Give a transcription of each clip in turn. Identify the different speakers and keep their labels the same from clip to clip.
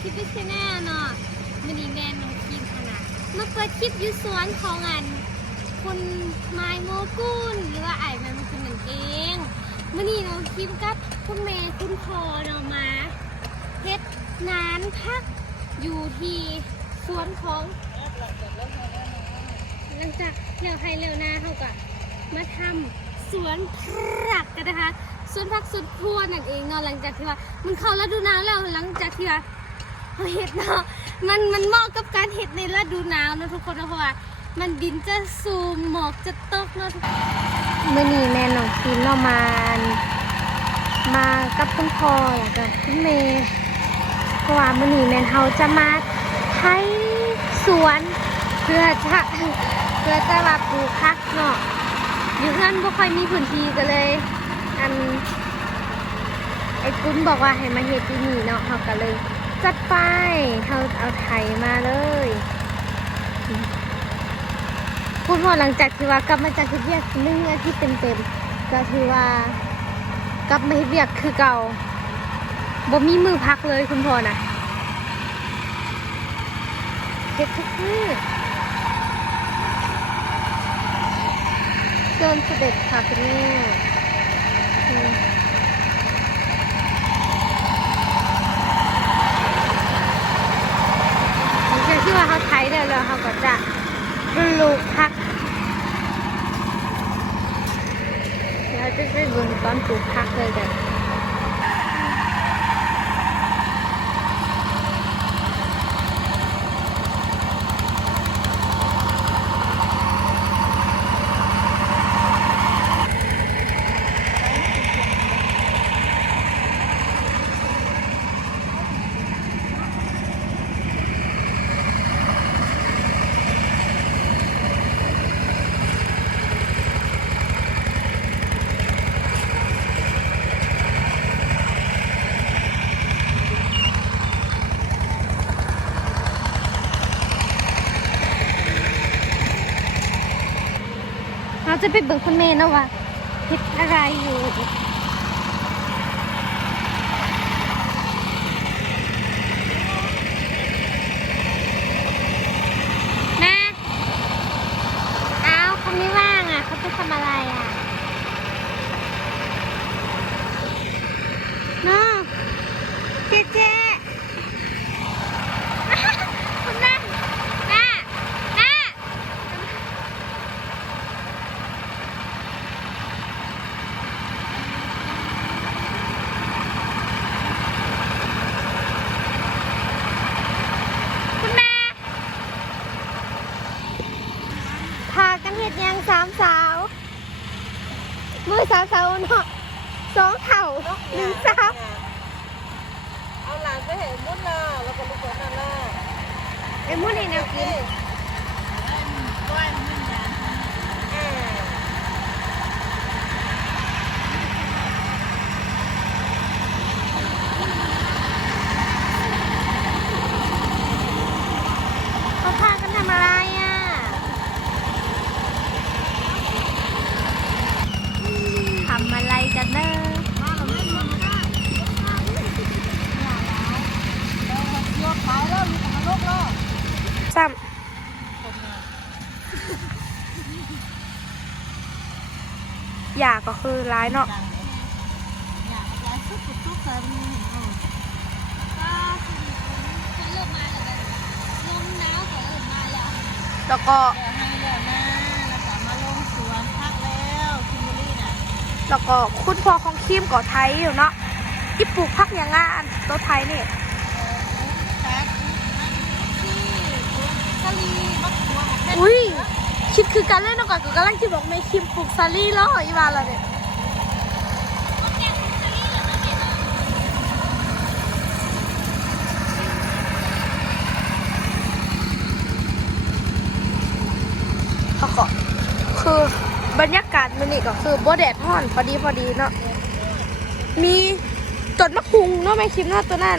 Speaker 1: คลิปด้วยแน่เนาะมันนี่แมนน้องคิมขนาดมาเปิดคลิปยูสวนของอันคุณไมายโมกุลหรือว่าไอ้แมนมันคือนั่นเองมันนี่น้องคิมกับคุณแม่คุณพ่อเนาะมาเฮ็ดนานพักอยู่ที่สวนของหลังจากเลี้ยวไทยเลี้ยวหน้าเขาก็มาทำสวนผักกันนะคะสวนผักสวนครัวนั่นเองเนาะหลังจากที่ว่ามันเข้าฤดูหนาวแล้วหลังจากที่ว่า เห็ดเนาะมันมันเหมาะกับการเห็ดในฤดูหนาวนะทุกคนนะเพราะว่ามันดินจะสูมหมอกจะตกเนาะทุกคนเมื่อนี้แม่น้องฟินเรามามากับคุณพ่อแล้วก็คุณเมย์เพราะว่ามื่อนี้แม่นเฮาจะมาไถสวนเพื่อจะเพื่อจะมาปลูกพักเนาะอยู่เพื่อนบ่ค่อยมีพื้นที่ก็เลยอันไอ้กุ้นบอกว่าให้มาเฮ็ดที่นี่เนาะเขาก็เลย จัดไปเขาเอาไถมาเลยพูดว่าหลังจากที่ว่ากลับมาจากที่เวียกนึ่งอาทิตย์เต็มๆก็ถือว่ากลับมาเฮ็ดเวียกคือเก่าบ่มีมือพักเลยคุณพ่อนะเฮ็ดทุกมือเชิญเสด็จค่ะคุณแม่ เขาทาเขาไถได้แล้วเขาก็จะปลูกผักแล้วจะไปเบิ่งตอนปลูกผักเลยกัน จะไปเบิ่งคุณเมย์นะว่าเฮ็ดอะไรอยู่แม่อ้าวเขาไม่ว่างอะเขาจะทำอะไรอะน้องเจ๊เจ๊ คุณแม่แม่แม่ คุณแม่ พากันเห็ดหยังสามสาว มือสาวสาว เนาะสองเข่าหนึ่งสาว
Speaker 2: เอาหลานไปเห็นมุนละแล้วก็ลูกคนนั่นละ
Speaker 1: ไอ้มุ่นนี่แนวกิน
Speaker 2: อ่า
Speaker 1: เขาพากันทำอะไรอะทำอะไรกันเนอะ
Speaker 2: ยกขายแล้วมีแต่ลูกแล้ว
Speaker 1: ซ้ำอยา ก็คือร้ายเนาะแล้วลมหนาวก็เริ่มมาแล้ว
Speaker 3: ก็
Speaker 2: เหล้วนะแล้วมาลงสวนพักแล้วคิมเบอรี่นะ
Speaker 3: แล้วก็คุณพ่อของคิมก็ไทยอยู่เนาะอีปลูกพักอย่างงานตัวไทยนี่อุ้ยคิดคือการเล่นนาะก่อนกูกำลังคิดบอกไม่คิมปลูกซาลี่แล้วอีวานเราเนี่ยแล้วก็ คือบรรยากาศมันนี่ก็คือบ่แดดร้อนพอดีพอดีเนาะมีต้นมะคุงเนาะไม่คิมเนาะตัวนั้น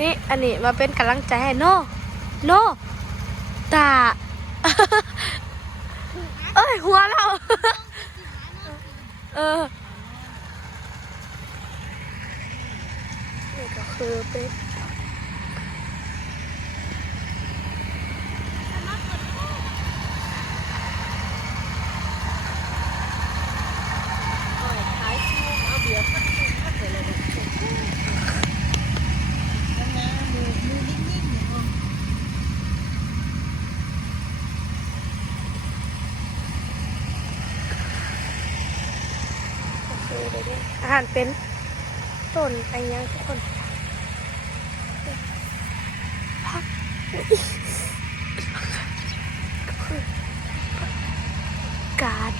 Speaker 3: นี่อันนี้มาเป็นกำลังใจให้เนาะโนตา 嗯，那个喝杯。 เดี๋
Speaker 2: ย
Speaker 3: วนี้อาหารเป็นต้นอะไรยังทุกคนผักคือกาด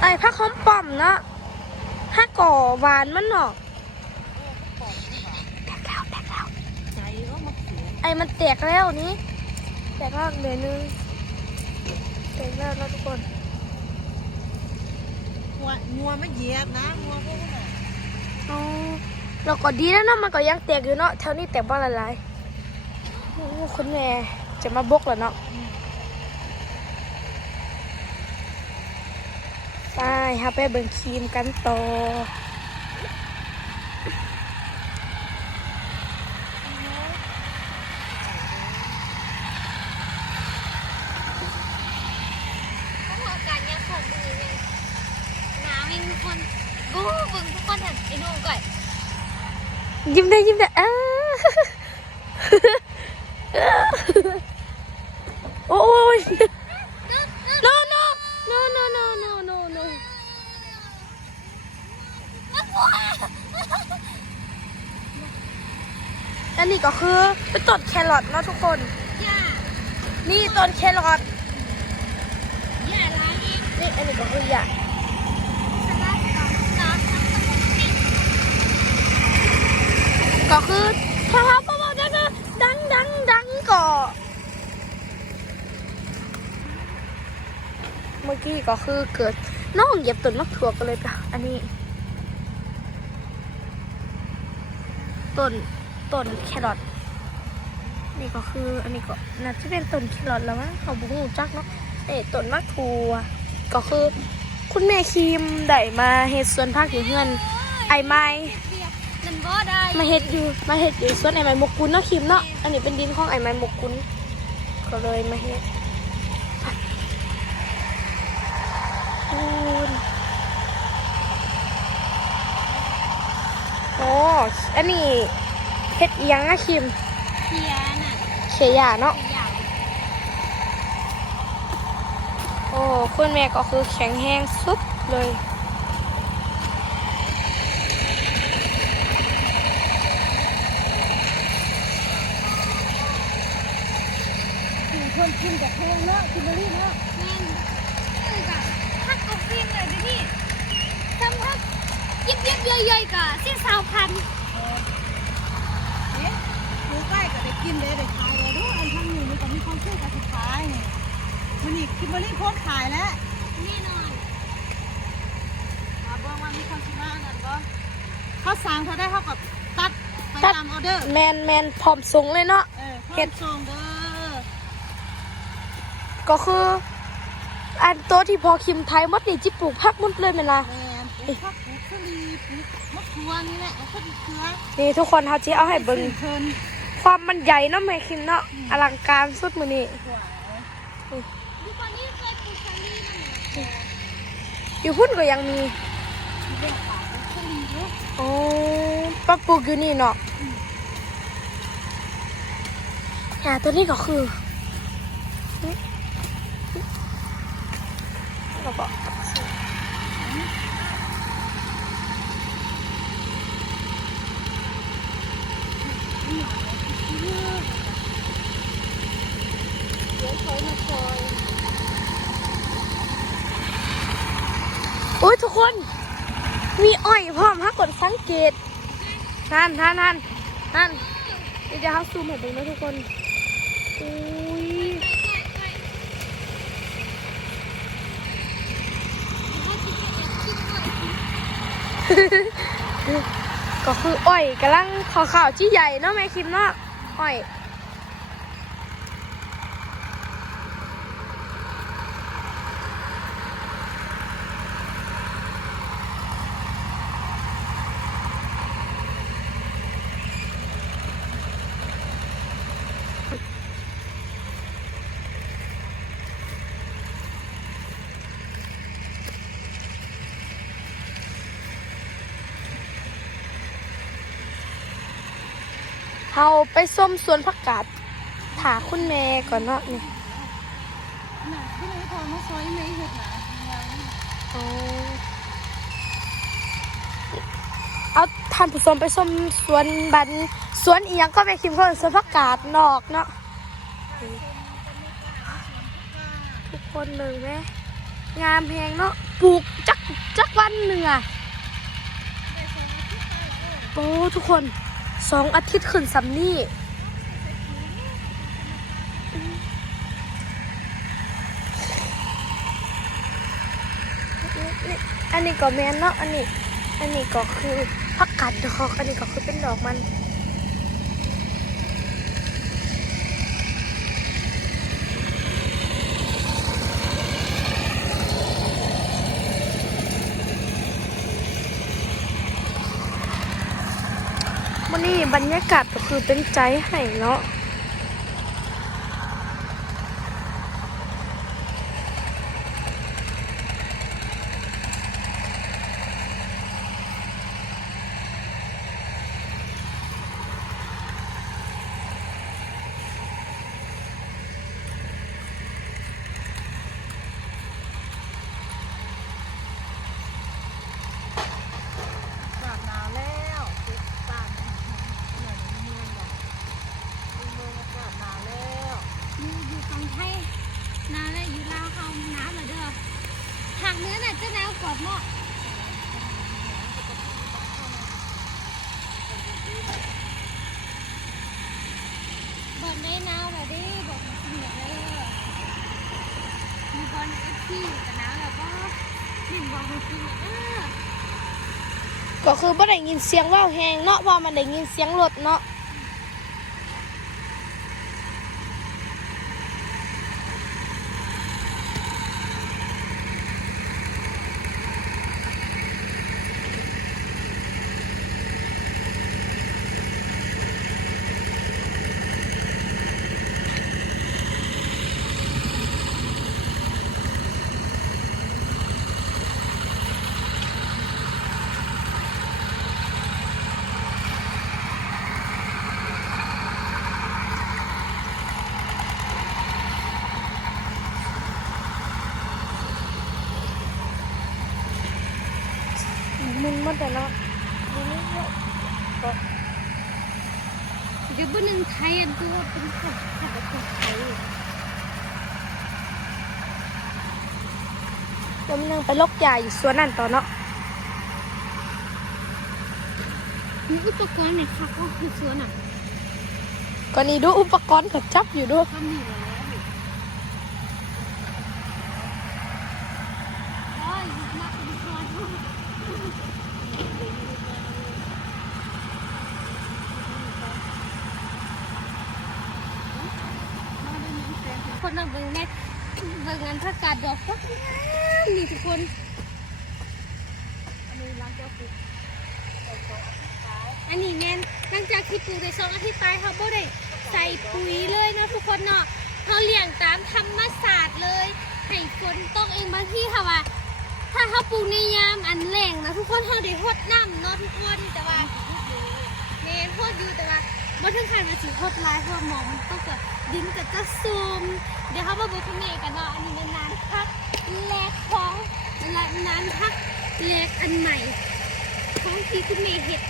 Speaker 3: ไอ้ผักหอมป้อมเนาะถ้าก่อ หวานมันเนาะแตกแล้วแตกแล้ว
Speaker 2: ใจก็มาเสีย
Speaker 3: ไอ้มันแตกแล้วนี่แตกแล้วเหลือนึงแตกแล้วนะทุกคน
Speaker 2: งัวงัวไม่เหยียบนะงัวพวกนั้นน่ะ
Speaker 3: อ๋อเราก็ดีแล้วเนาะมันก็ยังแตกอยู่เนาะแถวนี้แตกบ้าละลายโอ้คุณแม่จะมาบกแล้วเนาะไปฮะไปเบิ่งครีมกันต่อ
Speaker 1: เพราะว่าอากาศยังคงมือยังหนาวเองทุกคนกูเบิ่งทุกคนเห็นไอ้หนูก่อน
Speaker 3: ยิ้มได้ยิ้มได้เออโอ้ย no no no no no no no no อันนี้ก็คือเป็นต้นแครอทเนาะทุกคน
Speaker 1: ย่า
Speaker 3: นี่ต้นแครอท
Speaker 1: ย่าล้างเอง
Speaker 3: นี่อันนี้ก็คืออย่าง
Speaker 1: สลัดเอาน้ำทั้งหมดนี่
Speaker 3: ก็คือถ้าเขาบอกดังดังดังดังก็ เมื่อกี้ก็คือเกิดน้องเหยียบต้นมะถั่วกันเลยจ้ะอันนี้ต้นต้นแครอทนี่ก็คืออันนี้ก็น่าจะเป็นต้นแครอทแล้วมั้งเขาบุ้งจักเนาะเอ้ต้นมะถั่วก็คือ คุณแม่ครีมได้มาเฮ็ดสวนผักอยู่เฮือนไอไม้
Speaker 1: บ่ได้
Speaker 3: มาเฮ็ดอยู่มาเฮ็ดอยู่สวนไอ้ไม้มกกุลเนาะครีมเนาะอันนี้เป็นดินของไอ้ไม้มกกุลก็เลยมาเฮ็ดคูณโอ้อันนี้เฮ็ดอิหยังอะครีม
Speaker 1: เพียน่ะ
Speaker 3: เขียาเนาะ
Speaker 1: ยาว
Speaker 3: โอ้คุณแม่ก็คือแข็งแรงสุดเลย
Speaker 2: กินกับเพลงเนาะกินเบอรี่เนาะ
Speaker 1: แม่นคือกับพักกบเพียงเลยดินี่ทำพักยิบยิบย่อยๆกะเสียสาวพัน
Speaker 2: เอ๊ะหมูใกล้ก็ได้กินเลยได้ขายเลยดูอันทางนี้มันก็มีความเชื่อกับสุดท้ายนี่มันนี่คิมเบอรี่โพสขายแล้ว
Speaker 1: แน่นอน
Speaker 2: มาเบิ่งว่ามีคนซื้อมาอันนั้นบ่เขาสั่งเขาได้เขากับตัดไปตามออเดอร์
Speaker 3: แมนแมนพร้อมส่งเลยเนาะ
Speaker 2: เออ
Speaker 3: เฮ็
Speaker 2: เฮ็
Speaker 3: ด
Speaker 2: ส่งเด้อ
Speaker 3: ก็คือ อันโต๊ะที่พอคิมไทยหมดนี่จิปลูกพักหมดเลยแม่นล่ะ
Speaker 2: แม่นปลูกผักปลูกสลีปลูกมะเขือนี่แหละเอาข้าวเขือ
Speaker 3: นี่ทุกคนเขาจะเอาให้เบิ่ง
Speaker 2: เพิ่น
Speaker 3: ความมันใหญ่เนาะแม่คิมเนาะอลังการสุดมื้อนี้
Speaker 1: ดูคนนี้เคยปลูกสาลีนั่นแหละ
Speaker 3: อยู่พุ่นก็ยังมี
Speaker 2: เรื่องปากปลูกสลีเนาะ
Speaker 3: โอ้ปะปลูกอยู่นี่เนาะอ่าตัวนี้ก็คือนี่แล้ว ก็
Speaker 1: อยมาคอย
Speaker 3: โอ้ยทุกคน มีอ้อยพร้อมถ้ากดสังเกตนั่นนั่นนั่นนั่นเดี๋ยวเขาซูมให้ดูนะทุกคนอุ้ย ก็คืออ้อยกำลังขาวๆที่ใหญ่เนาะแม่คิมเนาะอ้อย เราไปส้มสวนผักกาดถาคุณแม่ก่อนเนาะนี่
Speaker 2: หนักที่ไหนพอมาซอยไม่เห็ดหนาแล้
Speaker 3: เอาท่านผู้ชมไปส้มสวนบันสวนเอียงก็ไปคิมเขาเป็นสวนผักกาดนอกเนาะทุกคนเลยไหมงามแพงเนาะปลูกจักจักวันหนึ่งอะโอ้ทุกคน สองอาทิตย์ขึ้นซัมนี่อันนี้ก็แมนเนาะอันนี้ อันนี้ก็คือผักกาดดอก อันนี้ก็คือเป็นดอกมัน วันนี้บรรยากาศก็คือเป็นใจให้เนาะ ก็คือไม่ได้ยินเสียงว่าวแหงเนาะเพรามันได้ยินเสียงรถเนาะมึนหมดแต่เนาะดูนี่เนาะก็
Speaker 1: เดี๋ยวบนหนึ่งไทยอันตัวเป็นคนขับรถคนไทย
Speaker 3: เดี๋ยวมันยังไปลกยาอยู่สวนนั่นต่อเนาะ
Speaker 1: มีอุปกรณ์ไหนคะก็คือสวนอะ
Speaker 3: ก็นี่ดูอุปกรณ์ก็จับอยู่ด้วย
Speaker 1: ก็มีแล้วโอ้ยนักอุปกรณ์คนมาเบิ่งแม่เบิ่งงานประกาศดอกก็งามนี่ทุกคน
Speaker 2: อันนี้ร้านเจ้าคือ
Speaker 1: อันนี้แมนหลังจากที่ปลูกได้สองอาทิตย์ไปเขาบ่ได้ใส่ปุ๋ยเลยเนาะทุกคนเนาะเขาเลี้ยงตามธรรมศาสตร์เลยให้ฝนตกเองบางที่ค่ะว่า ถ้าเขาปลูกในยามอันแรงนะทุกคนเขาได้หดน้ำเนาะทุกคนแต่ว่าเมนหดอยู่แต่ว่าบ่ถึงขั้นว่าสิหดหลายเพราะมองมันตกอะดินก็จะซุ่มเดี๋ยวเขามาบอกคุณแม่กันเนาะอันนี้เป็นานๆพักแลกของและนานพักแลกอันใหม่ของที่คุณแม่เฮ็ด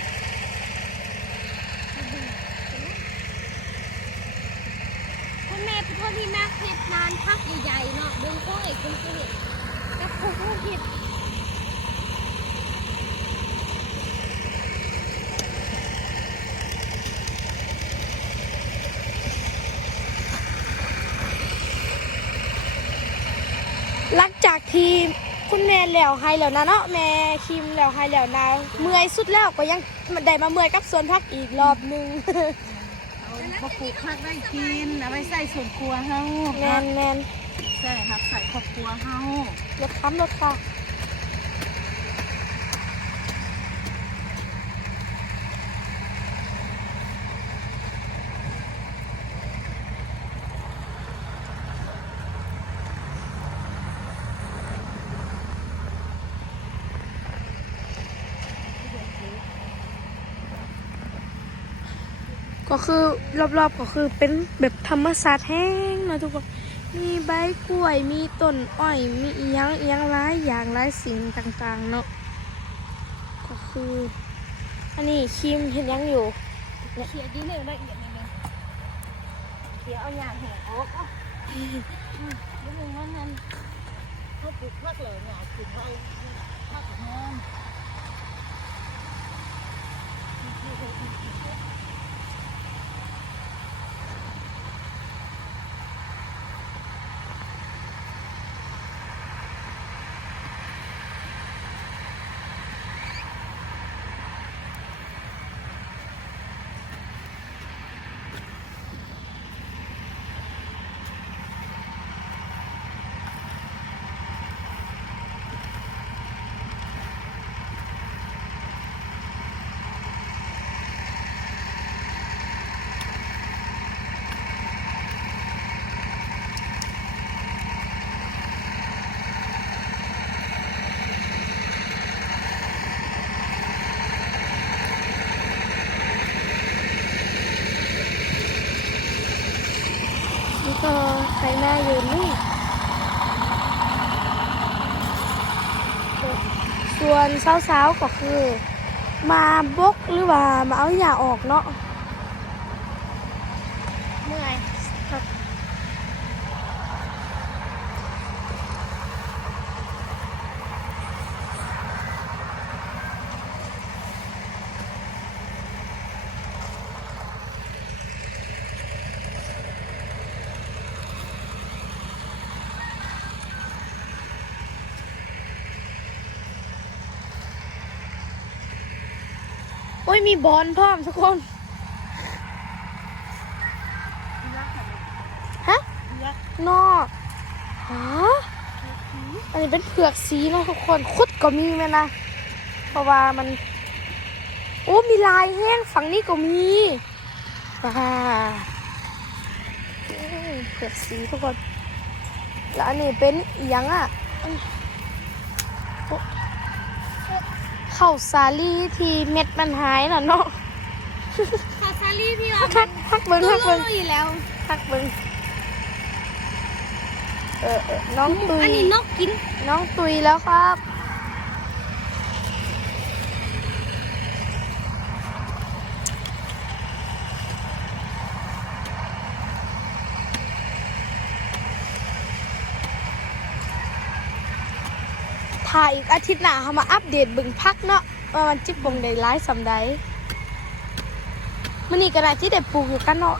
Speaker 1: คนที่มักเห็ดนานพักใหญ่ๆเนาะเบิ่งโอ้ยคุณเคยเห็ดกับพวกเห็ด
Speaker 3: หลังจากที่คุณแม่แล้วให้แล้วนะเนาะแม่คิมแล้วให้แล้วนะเมื่อยสุดแล้วก็ยังได้มาเมื่อยกับสวนพักอีกรอบหนึง
Speaker 2: มาปลูกผักได้กินเอาไปใส่ส่วนครัวเฮา
Speaker 3: แมนแมน
Speaker 2: ใส่ครับใส่ครอบครัวเฮาร
Speaker 3: ถค้ำรถค่ะ ก็คือรอบๆก็คือเป็นแบบธรรมศาสตร์แห้งเนาะทุกคน มีใบกล้วย มีต้นอ้อย มีอีหยังอีหยังหลายอย่างหลายสิ่งต่างๆ เนาะ ก็คือ อันนี้ครีมเห็นยังอยู่
Speaker 1: เขียดีหนึ่งละเอียดหนึ่ง
Speaker 2: เดี๋ยวเอาอย่างแหงออกอะ
Speaker 1: นิดนึงว่านั้น
Speaker 2: เขาปลูกผักเลยเนี่ยปลูกไว้ผักหอม
Speaker 3: นี่ก็ไถหน้าอยู่นี่ สาวนเช้าๆก็คือ มาบกหรือว่ามาเอาหญ้าออกเนาะเมื่อย มีบอลพร้อมทุกคนฮะนอกฮะอันนี้เป็นเผือกสีนะทุกคนคุดก็มีไหมนะเพราะว่ามัน โอ้มีลายแห้งฝั่งนี้ก็มีว้าเผือกสีทุกคน แล้วอันนี้เป็นหยังอะอืมโอ๊ะ ข้าวสาลีที่เม็ดมันหายน่ะเนาะ
Speaker 1: ข้าวซาลี่ที่ว่า
Speaker 3: พักพักเบิ้ง
Speaker 1: รู้
Speaker 3: พักเบิ้ง
Speaker 1: รู้อยู่แล้ว
Speaker 3: พักเบิ้งเออเออน้องตุย
Speaker 1: อันนี้นกกิน
Speaker 3: น้องตุยแล้วครับายอีกอาทิตย์หน้าเขามาอัปเดตบึงพักเนาะว่ามันจิบบงได้ร้ายสำใดมันนี่กระดาที่ได้ปลูกอยู่กันเนาะ